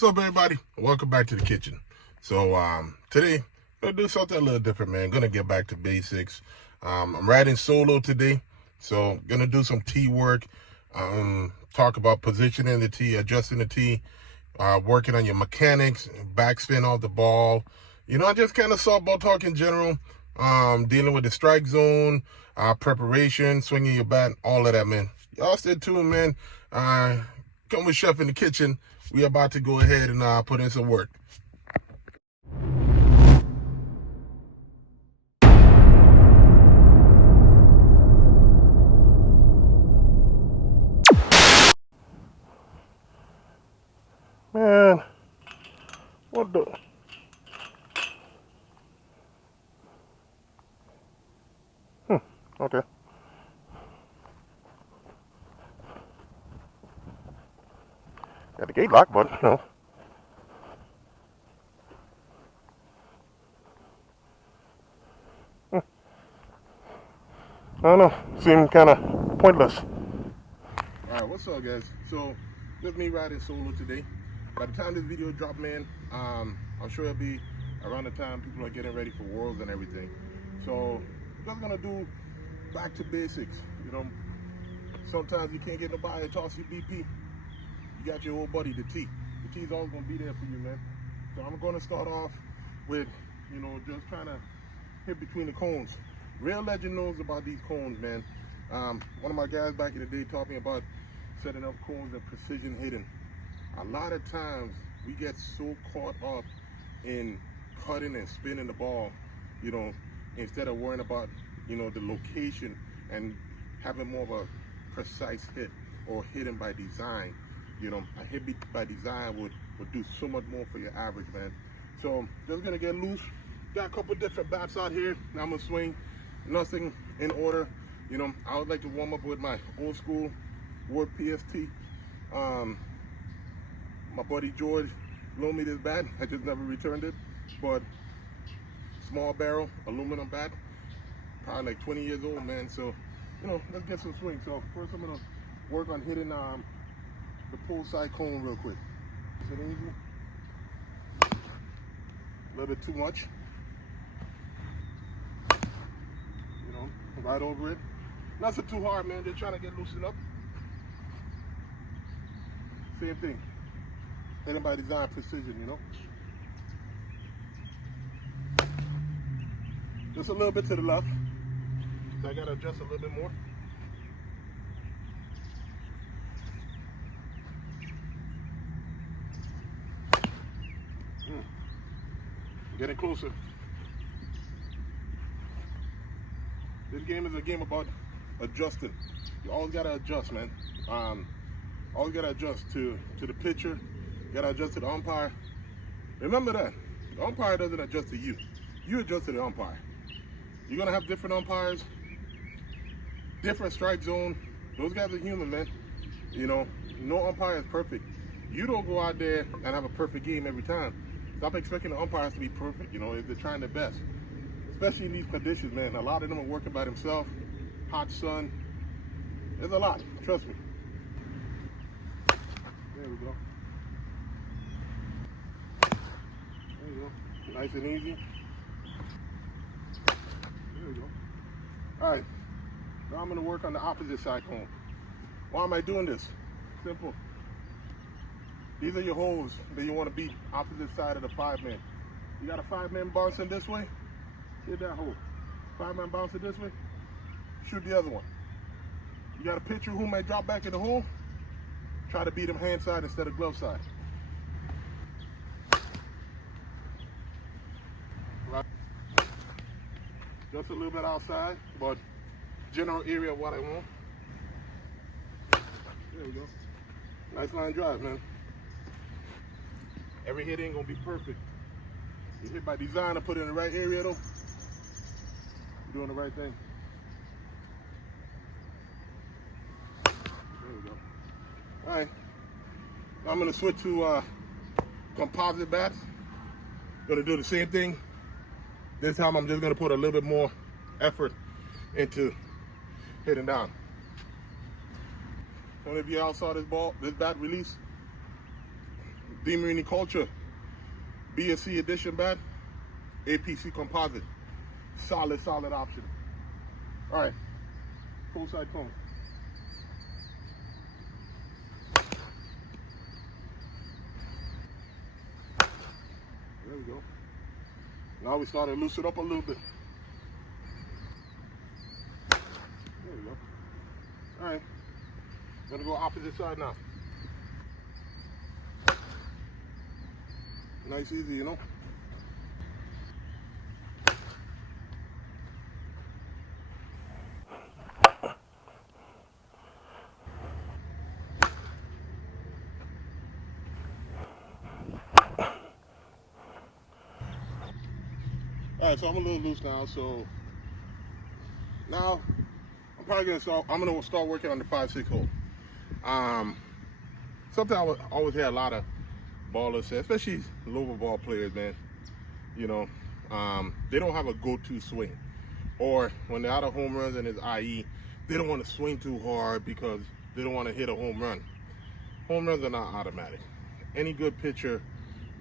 What's up, everybody? Welcome back to the kitchen. So today I'm gonna do something a little different, man. Gonna get back to basics. I'm riding solo today, so gonna do some tee work. Talk about positioning the tee, adjusting the tee, working on your mechanics, backspin off the ball. Just kind of softball talk in general. Dealing with the strike zone, preparation, swinging your bat, all of that, man. Y'all stay tuned, man. Come with Chef in the kitchen. We about to go ahead and put in some work. Man, what the? Okay. Got the gate locked, but no. I don't know. Seemed kind of pointless. All right, what's up, guys? So, with me riding solo today. By the time this video drop, man, I'm sure it'll be around the time people are getting ready for Worlds and everything. So, we're just gonna do back to basics. Sometimes you can't get nobody to toss you BP. You got your old buddy, the T. The T's always gonna be there for you, man. So I'm gonna start off with, just trying to hit between the cones. Real legend knows about these cones, man. One of my guys back in the day taught me about setting up cones and precision hitting. A lot of times we get so caught up in cutting and spinning the ball, instead of worrying about, the location and having more of a precise hit or hitting by design. A hit by design would do so much more for your average, man. So just gonna get loose. Got a couple different bats out here. Now I'm gonna swing. Nothing in order. I would like to warm up with my old school Word PST. My buddy George loaned me this bat. I just never returned it. But small barrel, aluminum bat. Probably like 20 years old, man. So, let's get some swing. So first I'm gonna work on hitting the pull side cone real quick. Is it easy? A little bit too much. Right over it. Not so too hard, man. Just trying to get loosened up. Same thing. Hitting by design, precision, Just a little bit to the left. So I gotta adjust a little bit more. Getting closer. This game is a game about adjusting. You always gotta adjust, man. Always gotta adjust to the pitcher. You gotta adjust to the umpire. Remember that. The umpire doesn't adjust to you. You adjust to the umpire. You're gonna have different umpires, different strike zone. Those guys are human, man. No umpire is perfect. You don't go out there and have a perfect game every time. Stop expecting the umpires to be perfect, if they're trying their best. Especially in these conditions, man. A lot of them are working by themselves. Hot sun. There's a lot. Trust me. There we go. There we go. Nice and easy. There we go. All right. Now I'm going to work on the opposite side cone. Why am I doing this? Simple. These are your holes that you want to beat opposite side of the 5-man. You got a 5-man bouncing this way? Hit that hole. 5-man bouncing this way? Shoot the other one. You got a pitcher who might drop back in the hole? Try to beat him hand side instead of glove side. Right. Just a little bit outside, but general area of what I want. There we go. Nice line drive, man. Every hit ain't gonna be perfect. You hit by design and put it in the right area though. You're doing the right thing. There we go. All right. Now I'm gonna switch to composite bats. Gonna do the same thing. This time I'm just gonna put a little bit more effort into hitting down. One of y'all saw this bat release? D-Marine Culture, BSC edition bat, APC composite. Solid option. All right, full side cone. There we go. Now we started to loosen up a little bit. There we go. All right, gonna go opposite side now. Nice, easy, you know. All right, so I'm a little loose now. So now I'm gonna start working on the 5-6 hole. Something I always hear a lot of ballers say, especially lower ball players, man. You know, they don't have a go-to swing, or when they're out of home runs and it's IE, they don't want to swing too hard because they don't want to hit a home run. Home runs are not automatic. Any good pitcher,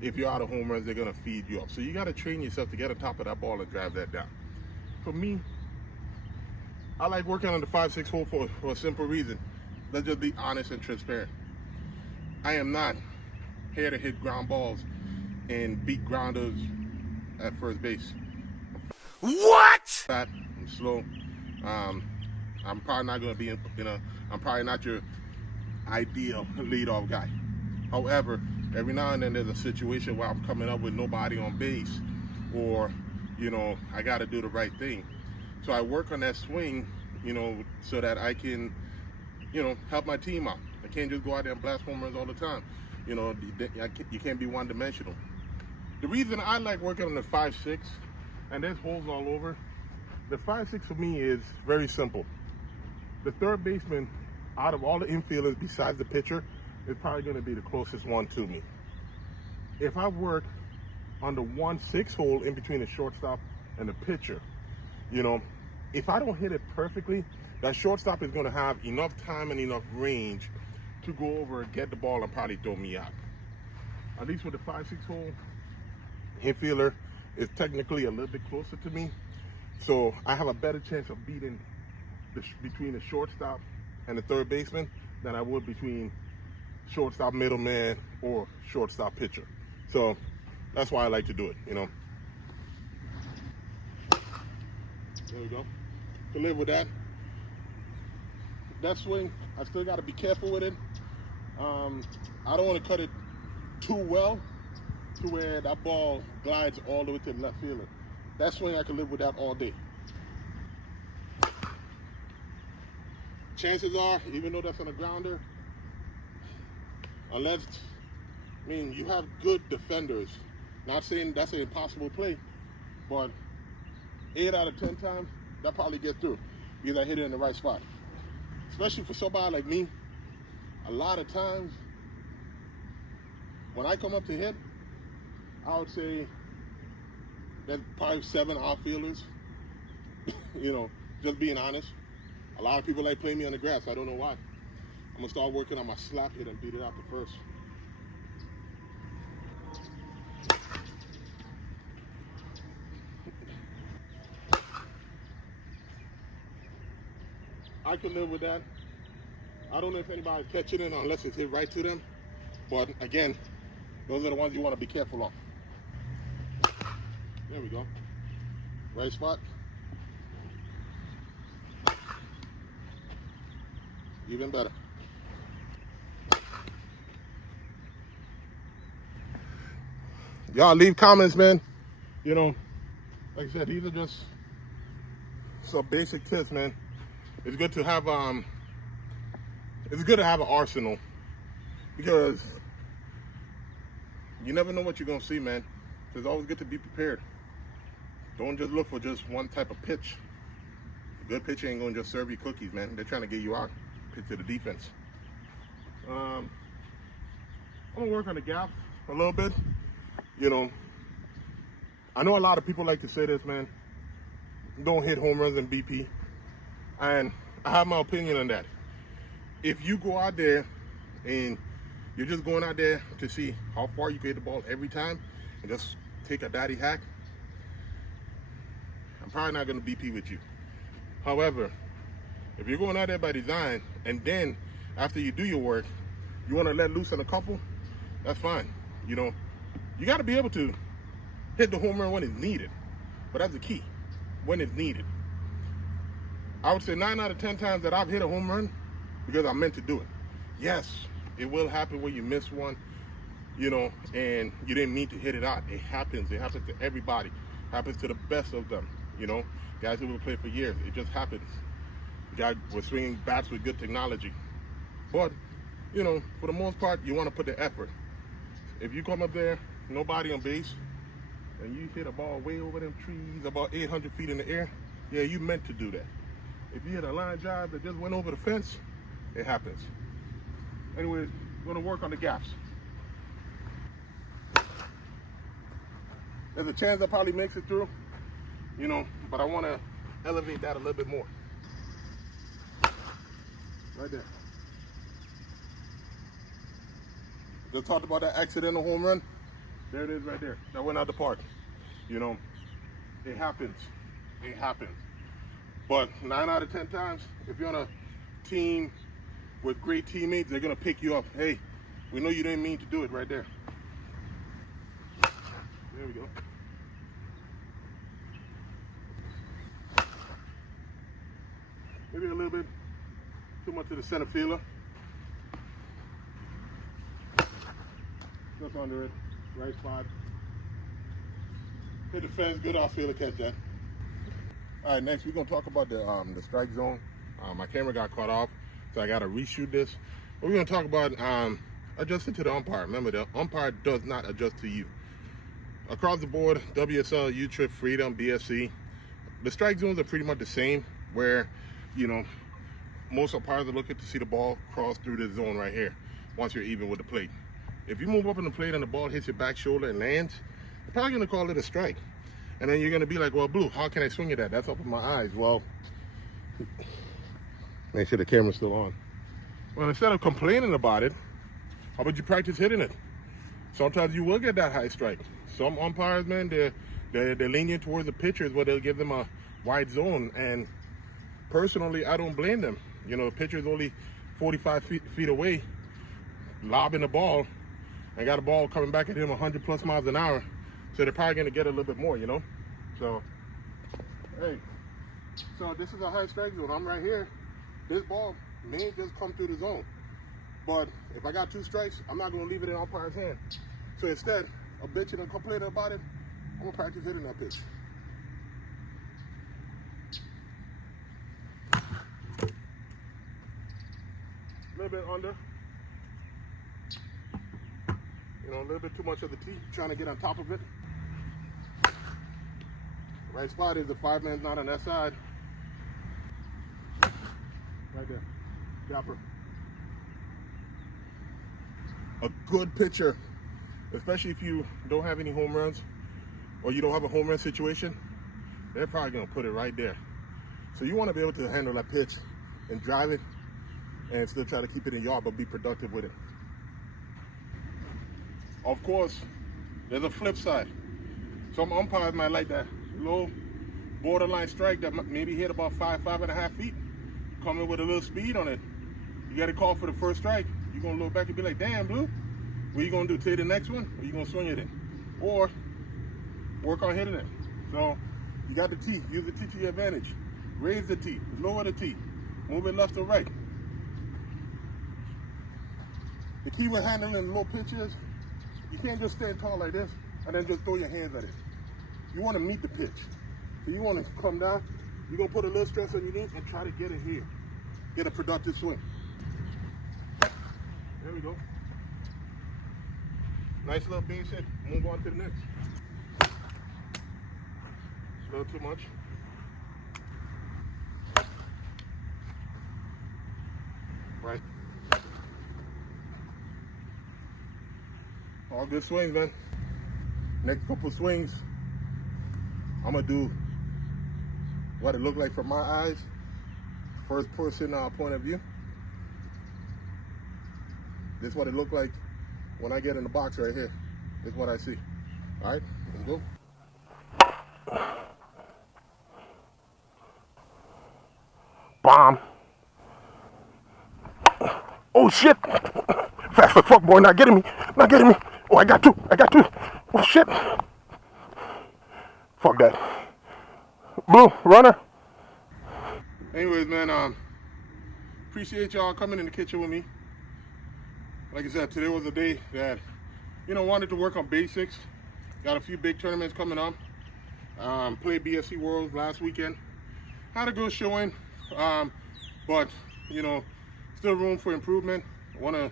if you're out of home runs, they're gonna feed you up. So you gotta train yourself to get on top of that ball and drive that down. For me, I like working on the 5-6 hole for a simple reason. Let's just be honest and transparent. I am not here to hit ground balls and beat grounders at first base. What? I'm slow. I'm probably not going to be I'm probably not your ideal leadoff guy. However, every now and then there's a situation where I'm coming up with nobody on base, or, you know, I got to do the right thing. So I work on that swing, you know, so that I can, you know, help my team out. I can't just go out there and blast home runs all the time. You know, you can't be one-dimensional. The reason I like working on the 5-6, and there's holes all over, the 5-6 for me is very simple. The third baseman, out of all the infielders besides the pitcher, is probably going to be the closest one to me. If I work on the 1-6 hole in between the shortstop and the pitcher, you know, if I don't hit it perfectly, that shortstop is going to have enough time and enough range to go over, get the ball, and probably throw me out. At least with the 5-6 hole, infielder is technically a little bit closer to me, so I have a better chance of beating between the shortstop and the third baseman than I would between shortstop middleman or shortstop pitcher. So that's why I like to do it, you know. There we go. To live with that. That swing, I still got to be careful with it. I don't want to cut it too well to where that ball glides all the way to the left fielder. That swing, I can live with that all day. Chances are, even though that's on a grounder, unless, I mean, you have good defenders. Not saying that's an impossible play, but 8 out of 10 times, that probably get through because I hit it in the right spot. Especially for somebody like me, a lot of times, when I come up to hit, I would say there's probably 7 outfielders. You know, just being honest. A lot of people like playing me on the grass. I don't know why. I'm gonna start working on my slap hit and beat it out to first. I can live with that. I don't know if anybody's catching it unless it's hit right to them. But again, those are the ones you want to be careful of. There we go. Right spot. Even better. Y'all leave comments, man. You know, like I said, these are just some basic tips, man. It's good to have an arsenal, because you never know what you're gonna see, man. So it's always good to be prepared. Don't just look for just one type of pitch. A good pitcher ain't gonna just serve you cookies, man. They're trying to get you out. Pitch to the defense. I'm gonna work on the gap a little bit. You know, I know a lot of people like to say this, man. Don't hit home runs in BP. And I have my opinion on that. If you go out there and you're just going out there to see how far you can hit the ball every time and just take a daddy hack, I'm probably not going to BP with you. However, if you're going out there by design and then after you do your work, you want to let loose on a couple, that's fine. You know, you got to be able to hit the home run when it's needed. But that's the key, when it's needed. I would say 9 out of 10 times that I've hit a home run because I meant to do it. Yes, it will happen when you miss one, you know, and you didn't mean to hit it out. It happens. It happens to everybody. It happens to the best of them, you know. Guys who will play for years. It just happens. Guys were swinging bats with good technology. But, you know, for the most part, you want to put the effort. If you come up there, nobody on base, and you hit a ball way over them trees, about 800 feet in the air, yeah, you meant to do that. If you hit a line drive that just went over the fence, it happens. Anyway, we're gonna work on the gaps. There's a chance that probably makes it through, you know, but I wanna elevate that a little bit more. Right there. Just talked about that accidental home run. There it is right there. That went out the park. You know, it happens. It happens. But 9 out of 10 times, if you're on a team with great teammates, they're going to pick you up. Hey, we know you didn't mean to do it right there. There we go. Maybe a little bit too much to the center fielder. Just under it. Right spot. Hit the fence, good outfielder, catch that. All right, next we're gonna talk about the strike zone. My camera got cut off, so I gotta reshoot this. But we're gonna talk about adjusting to the umpire. Remember, the umpire does not adjust to you. Across the board, WSL, U-Trip, Freedom, BFC, the strike zones are pretty much the same. Where, you know, most umpires are looking to see the ball cross through this zone right here. Once you're even with the plate. If you move up on the plate and the ball hits your back shoulder and lands, you're probably going to call it a strike. And then you're going to be like, well, Blue, how can I swing it at? That's up in my eyes. Well, make sure the camera's still on. Well, instead of complaining about it, how about you practice hitting it? Sometimes you will get that high strike. Some umpires, man, they're lenient towards the pitchers where they'll give them a wide zone. And personally, I don't blame them. You know, the pitcher's only 45 feet away, lobbing the ball, and got a ball coming back at him 100 plus miles an hour, so they're probably going to get a little bit more, you know. So, hey, so this is a high strike zone. I'm right here. This ball may just come through the zone, but if I got 2 strikes, I'm not going to leave it in umpire's hand. So instead of bitching and complaining about it, I'm going to practice hitting that pitch. A little bit under. You know, a little bit too much of the tee, trying to get on top of it. The right spot is the 5-man's not on that side. Right there. Gapper. A good pitcher, especially if you don't have any home runs or you don't have a home run situation, they're probably going to put it right there. So you want to be able to handle that pitch and drive it and still try to keep it in yard, but be productive with it. Of course, there's a flip side. Some umpires might like that low borderline strike that maybe hit about 5.5 feet, coming with a little speed on it. You got to call for the first strike. You're going to look back and be like, damn, Blue, what are you going to do? Take the next one, or you going to swing it in? Or work on hitting it. So you got the tee. Use the tee to your advantage. Raise the tee. Lower the tee. Move it left or right. The key with handling low pitches, you can't just stand tall like this and then just throw your hands at it. You want to meet the pitch. So you want to come down, you're going to put a little stress on your knee and try to get it here. Get a productive swing. There we go. Nice little base hit. Move on to the next. A little too much. Right. All good swings, man. Next couple swings, I'm gonna do what it looked like from my eyes, first person point of view. This is what it looked like when I get in the box right here. This is what I see. All right, let's go. Bomb. Oh shit! Fast as fuck, boy. Not getting me. Not getting me. Oh, I got two. I got two. Oh shit! Fuck that. Blue, runner. Anyways, man, appreciate y'all coming in the kitchen with me. Like I said, today was a day that, wanted to work on basics. Got a few big tournaments coming up. Played BSC Worlds last weekend. Had a good showing, but, still room for improvement. I want to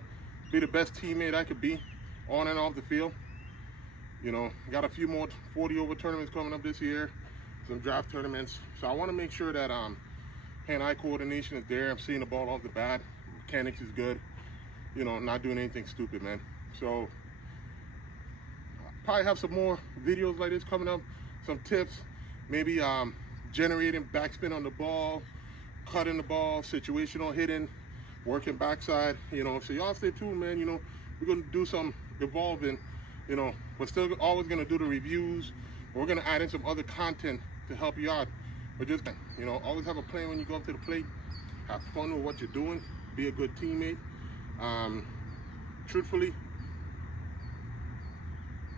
be the best teammate I could be on and off the field. Got a few more 40-over tournaments coming up this year, some draft tournaments. So I want to make sure that hand-eye coordination is there. I'm seeing the ball off the bat. Mechanics is good. Not doing anything stupid, man. So probably have some more videos like this coming up. Some tips, maybe generating backspin on the ball, cutting the ball, situational hitting, working backside. So y'all stay tuned, man. We're gonna do some evolving. We're still always gonna do the reviews. We're gonna add in some other content to help you out. But just, always have a plan when you go up to the plate. Have fun with what you're doing. Be a good teammate. Truthfully,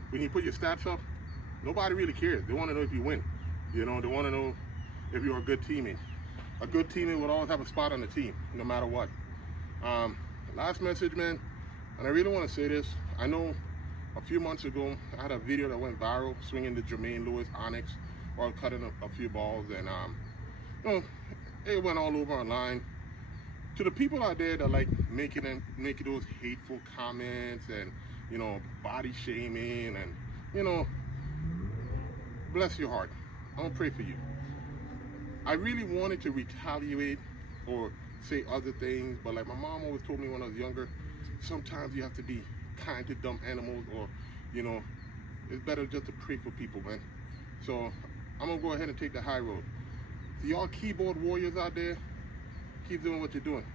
when you put your stats up, nobody really cares. They want to know if you win. They want to know if you're a good teammate. A good teammate will always have a spot on the team, no matter what. Last message, man, and I really want to say this. I know a few months ago, I had a video that went viral, swinging the Jermaine Lewis Onyx while cutting a few balls, and it went all over online. To the people out there that like making those hateful comments and body shaming and bless your heart. I'm gonna pray for you. I really wanted to retaliate or say other things, but like my mom always told me when I was younger, sometimes you have to be kind to dumb animals, or it's better just to pray for people, man. So I'm gonna go ahead and take the high road. To y'all keyboard warriors out there, keep doing what you're doing.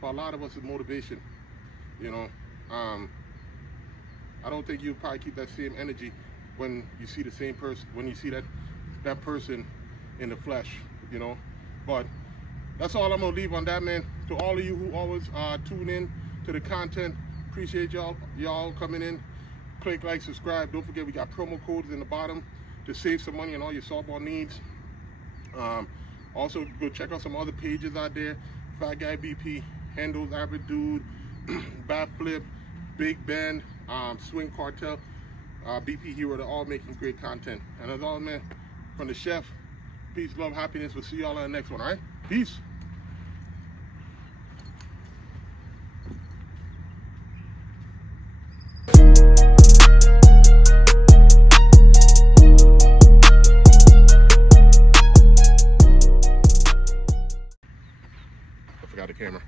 For a lot of us, it's motivation. I don't think you probably keep that same energy when you see the same person, when you see that person in the flesh, But that's all I'm gonna leave on that, man. To all of you who always tune in to the content, appreciate y'all coming in. Click like, subscribe. Don't forget we got promo codes in the bottom to save some money on all your softball needs. Also, go check out some other pages out there. Fat Guy BP, Handles Average Dude, Bat Flip, Big Ben, Swing Cartel, BP Hero. They're all making great content. And as always, man, from the chef, peace, love, happiness. We'll see y'all on the next one, all right? Peace. I forgot the camera.